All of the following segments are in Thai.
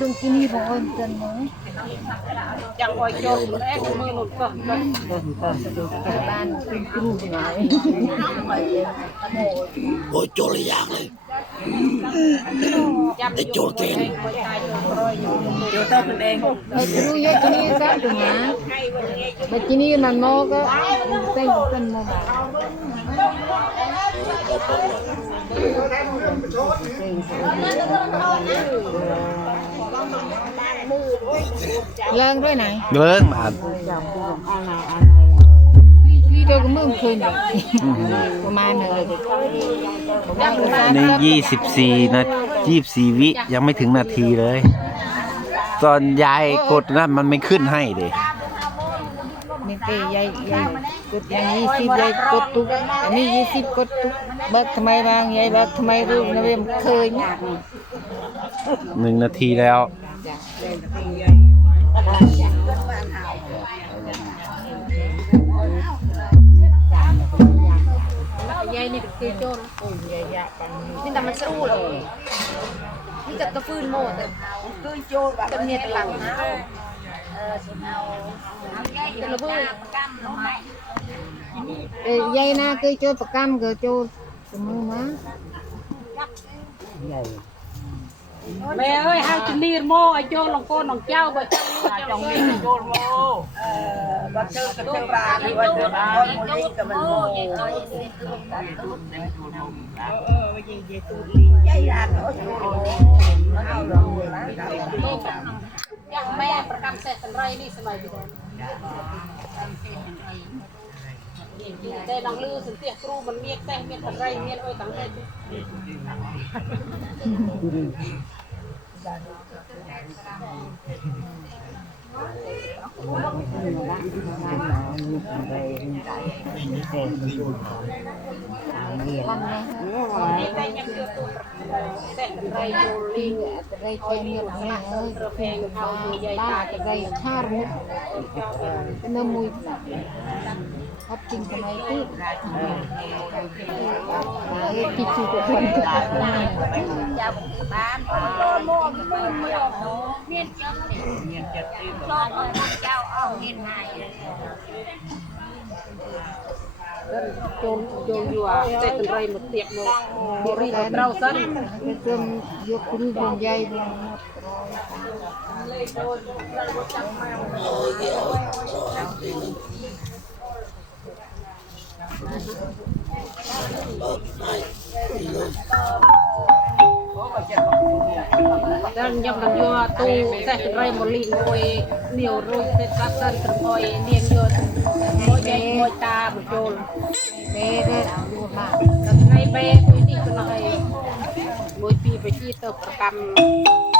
dengkini bahan dan mau yang ojo eh menurut kok kan kru ngai ojo liang le ojo ken ojo ta pendeng kru ya kini sa dunia begini nan mau ke ten ten mau เเลิงด้วยไหนเลิงมานี่เดียวก็มึงคืนประมาณนึงเลยนี่ยี่สิบสี่นะยี่สิบสี่วิยังไม่ถึงนาทีเลย ตอนยายกดนั่นมันไม่ขึ้นให้เด็นี่ตียายยายกดยังยี่สิบยายกดทุก อันนี้ยี่สิบกดทุกบักทำไมบางยายบักทำไมรูปนะเวมเคยหนึ่งนาทีแล้วนี่แต่มันสู้เลยนี่จะกระฟืนโมดเลยคโจรแบบเนี่ยตลังนะตะลุบเอ้ยายน่าคือจรประกำก็โจรสมุนไพรមែអើយហៅជំនីរមកឲ្យចូលលង្គននឹងចៅបើចង់លូចង់មានចូលមកអឺបើធ្វើទៅប្រានេះបើធ្វើបានមួយនេះក៏មិនមកនិយាយទៅតាមទូទៅចូលមកអឺនិយាយទូលីយាយអាចអូចូលមកអោរងឡើងដល់យ៉ាងម៉ែប្រកម្មសេះសំរីនេះសម័យពីដល់កម្មសេះសំរីใจน้องลือสินเตียครูมันเมียแต่เมียทะไรเมียโอ้ยตังใจតែមួយ Shopping ko na ito. Titi ko ko ito. Bán. Mua mua mua. Miên chất. Miên ដល់ខ្ញុំនឹងយកទូសេះរៃម៉ូលីមួយនាវរួចទៅកាត់សិនត្រង់ឲ្យនាងយកមួយចេញមួយតាបញ្ចូលបេទេដល់យូរបាទថ្ងៃបេមួយនេះកន្លែងមួយពីរបជាទៅប្រកម្ម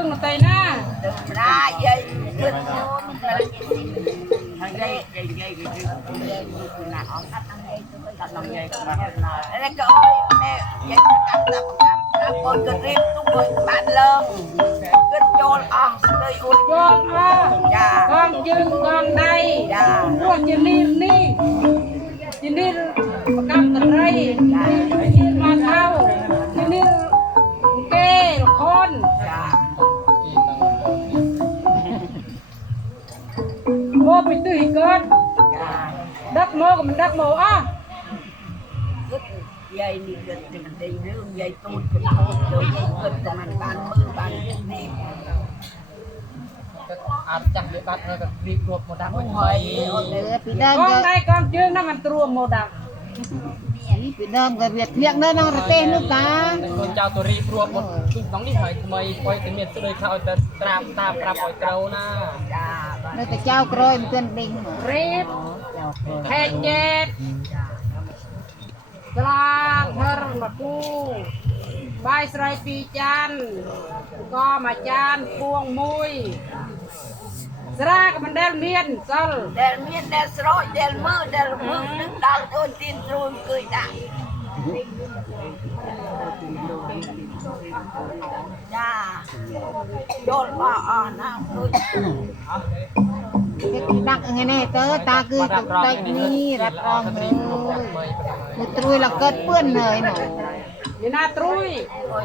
งลงไปหน้าน้าใหญ่เกิดโน้มกระดิังทางใหญ่ใหญ่ใหญ่ใหญ่หน้าออกตัดทางใหญ่ตัดทางใหญ่มาแล้วก็อ้อยแม่ใหญ่ตัดตัดตัดตัดคนก็รีบทุกคนบ้านเริ่มเกิดโยนออกเลยอุ่นโยนออกกองยืนกองใดร่วมยืนนี่นี่ยืนนี่ประกำตะไรยืนมาเท้ายืนนี่เก้คนមកពីទិសឯកើតដឹកមកក៏មិនដឹកមកអស់យាយនេះគិតទាំងដីរឿងយាយទូចក៏ទូចទៅគិតតែមិនបានមើលបាននេះអាចចាស់វាបាត់ហើយក៏ព្រៀបគ្របមកដាក់មកហើយអត់ទេពីដើមកងដៃកងជើងហ្នឹងមិនទ្រាំមកដាក់ពីដើមក៏វាធ្លាក់នៅក្នុងប្រទេសនោះតាកូនចៅតូរីព្រោះបុតទូក្នុងនេះហើយថ្មីអុយតែមានស្ដីខោឲ្យតែត្រាមតាមប្រាប់ឲ្យត្រូវណាចានៅតែចៅក្រោយមិនទាន់ដេញរៀបហេញេតស្លាធរមកគូបាយស្រីពីរចានក៏មួយចានពួងមួយស្រាក៏មិនដែលមានសល់ដែលមានដែលស្រោចដែលមើលដែលមើលនឹងដល់អូនទីនត្រួយគឺដាក់ចាចូលបោះអស់ណាដូចគេដាក់ថ្ងៃនេះទៅ តាគឺដាច់នេះរត់អងហើយមកត្រួយលកើតពឿនហើយនោះមានណាត្រួយអុយ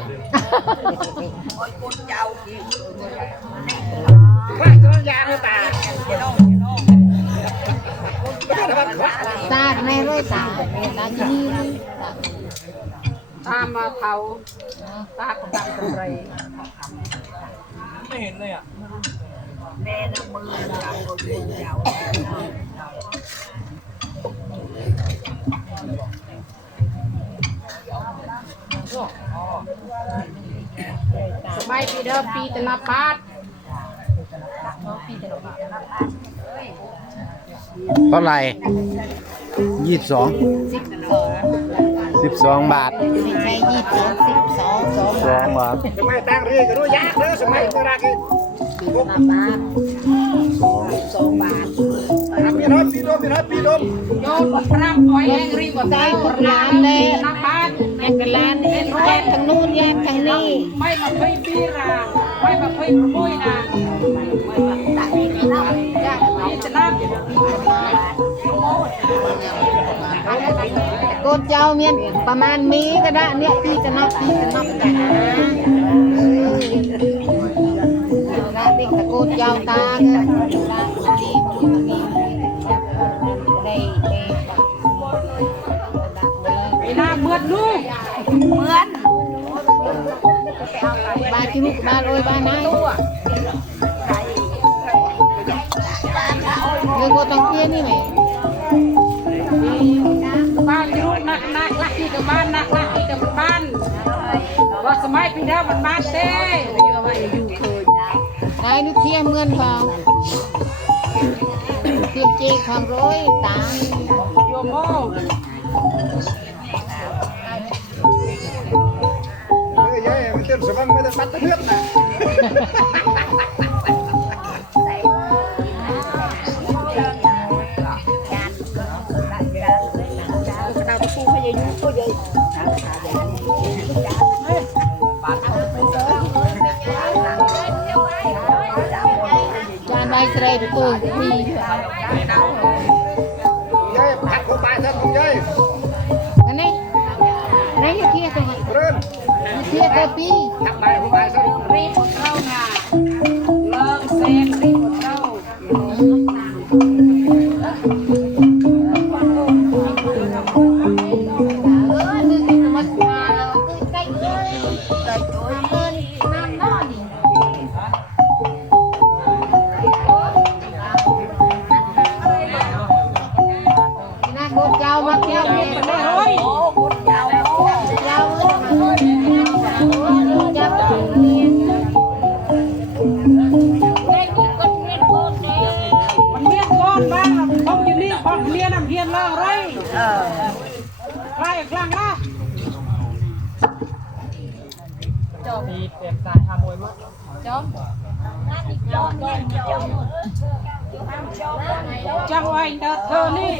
អុយគុនចៅនេះารตาตานีตามมาเทาตาของตาไรไม่เห็นเลยอ่ะแม่น้มือามคนยวสบายปีเด้อปีตะนาปัดเท่าไหร่ยี่สิบสองสิบสองบาทสิบสองบาทสมัยตั้งเรอยกันด้วยยากเลยสมัยตระกี้สองสองบาทปีรถปีรถปีรถปีรถโยนปรำปอยแงรีบใจปรนเลยนะบ้านเปลานเแยกทางนู้นแยกทางนี้ ไม่มาเคยปีรางไม่มาเคยปุ้ยนางកូនចៅមានប្រហែលមីក៏ដាក់នេះពីចំណប់ពីចំណប់តែណាដាក់ទីតកូនចៅតាគឺដាក់ទីមួយមីនៃទេពីណាមឿននោះមឿនបាទជួបក្បាលអុយបានណា Gua tangki ni ni. Ban jeruk nak nak laki ke ban nak laki ke ban. Wah semai pindah ban ban teh. Nah ini tiap mungkin bang. Tiap cek kang roy tang. Yo mo. เฮ้ยยายมันเต็มสมองไม่ได้ปัดเพื่อนนะត្រីទទួលពីយាយបាក់គូបាយសិនយាយនេះនេះយាយទៀតទៅព្រឿនយាយទៀតទៅពីដាក់បាយគូបាយกลังมาจบมีเปลี่ยนสายฮามวยมั้งจบจังไว้เดอเธอนี่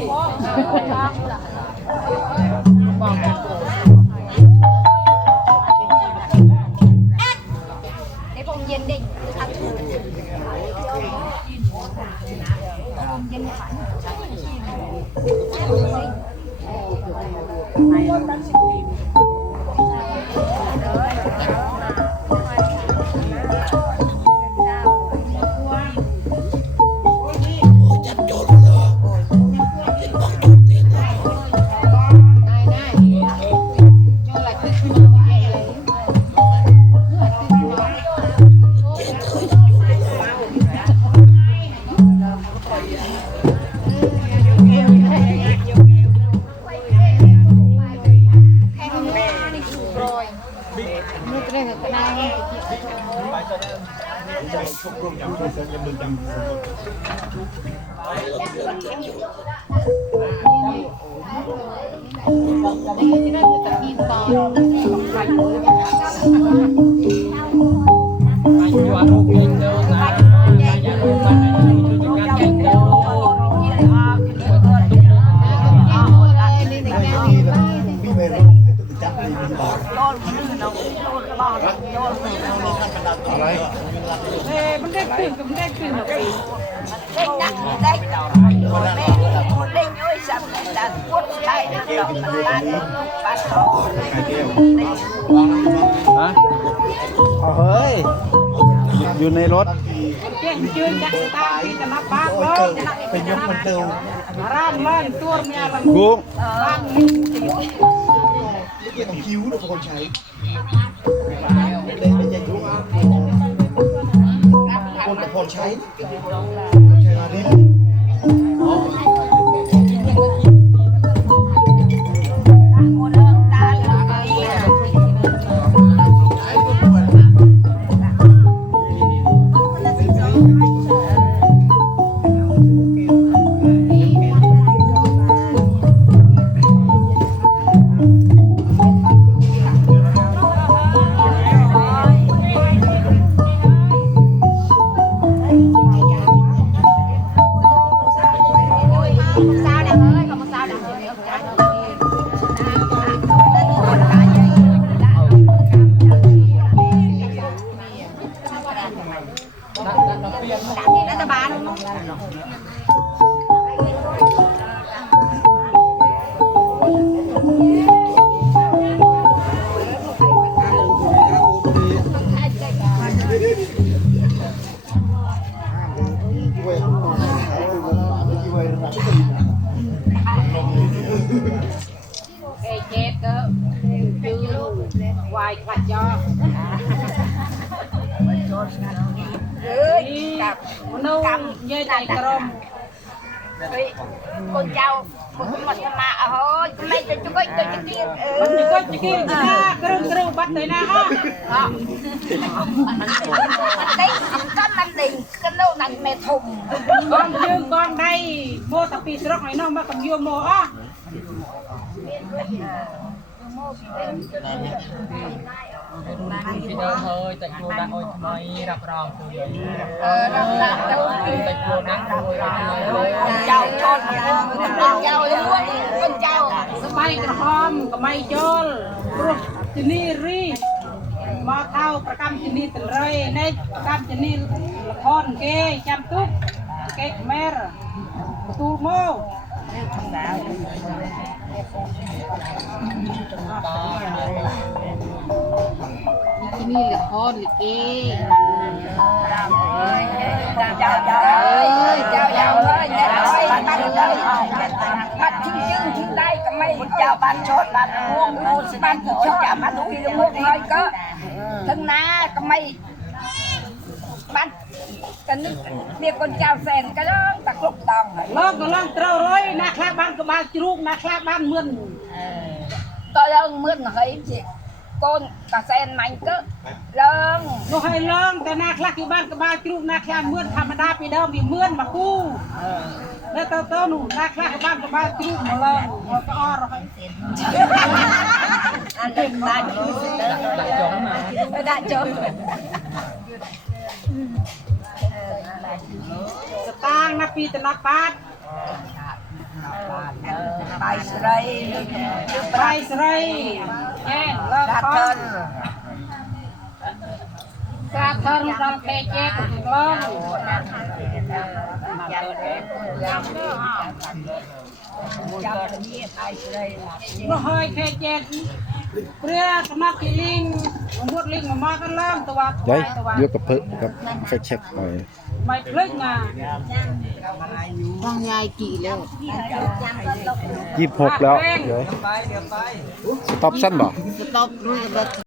ก้เอฮเฮ้ยอยู่ในรถเก่ืนจักตาที่จมาปากเลยเป็นยกมันเตวร่างเล่นตัวเมียลำบุ้งนี้เกี่ยวคิ้วทุกคนใช้คนกับคนใช้ใช้มาดิเอ้ยกับนู่นเยอะใจกรมเฮ้ยคนเจ้ามึงมาทำมาอ๋อไม่จะจุกจะจุกีกเออจุกจุกี้นะกรึ้งกรึ้งบัดเลยนะฮะมันได้ก็มันได้ก็นู่นนั่นแม่ทุ่มกองยืมกองได้โมตะปีสรอกไหนน้องมากับยูโมอខ្លួនពីដើមហើយតែខ្លួនដាក់អុយថ្មីរាប់រងខ្លួនយើងអឺដាក់ទៅតែខ្លួនហ្នឹងខ្លួនរំហើយចៅចត់ខ្លួនចៅលួចខ្លួនចៅស្បែកក្រហមកម៉ៃជលព្រោះជំនីរីមកថោប្រកម្មជំនីតរីនេះប្រកម្មជំនីលខនគេចាំទុកគេខ្មែរទូមកที่นี่เละครลิเกยาวๆเอ้ยยาวๆเอ้ยยาวๆเอ้าตัดเลยตัดทิ้งทิ้งทิ้งได้ก็ไม่ยาวบานชดบานม่วงมูสบานชดจะมาดูอีกมุกไ้อยก็ถึงน้าก็ไม่บ้านกันนึกเรียกคนเจ้าแฟนกันร้องตะกรุกตองลองก็ลองเต้าร้อยนาคลาบ้านก็มาจรูกนาคลาบ้านเมื่อนก็ร้องเมื่อนเฮ้ยสิก้นกระแซนมันก็เลิงก็ให้เลิงแต่นาคลาที่บ้านก็บ้านจรูกนาคลาเมื่อนธรรมดาไปเดิมมีเมื่อนมากู้แล้วเต้าเต้าหนูนาคลาที่บ้านก็บ้านจรูกมาเลิงมาก็อ้อเราให้อันเดิมไ้จงได้จงស្តាងណាពីតំណត់បាទបាយស្រីបាយស្រីអេលោកផងសាធរដល់ពេកជេកលោកយ៉ាងយ៉ាងចាំមានបាយស្រីមកហើយពេកជេកเรือกมากิลิงมันบดลิงมามากันเริ่มตัวได้เยอะกระเพิ่ครับไฟเช็คหน่อยไม่พลิกมาบางยายกี่แล้วยี่สิบหกแล้วเสต็อปสั้นบ่สต็อปด้กับ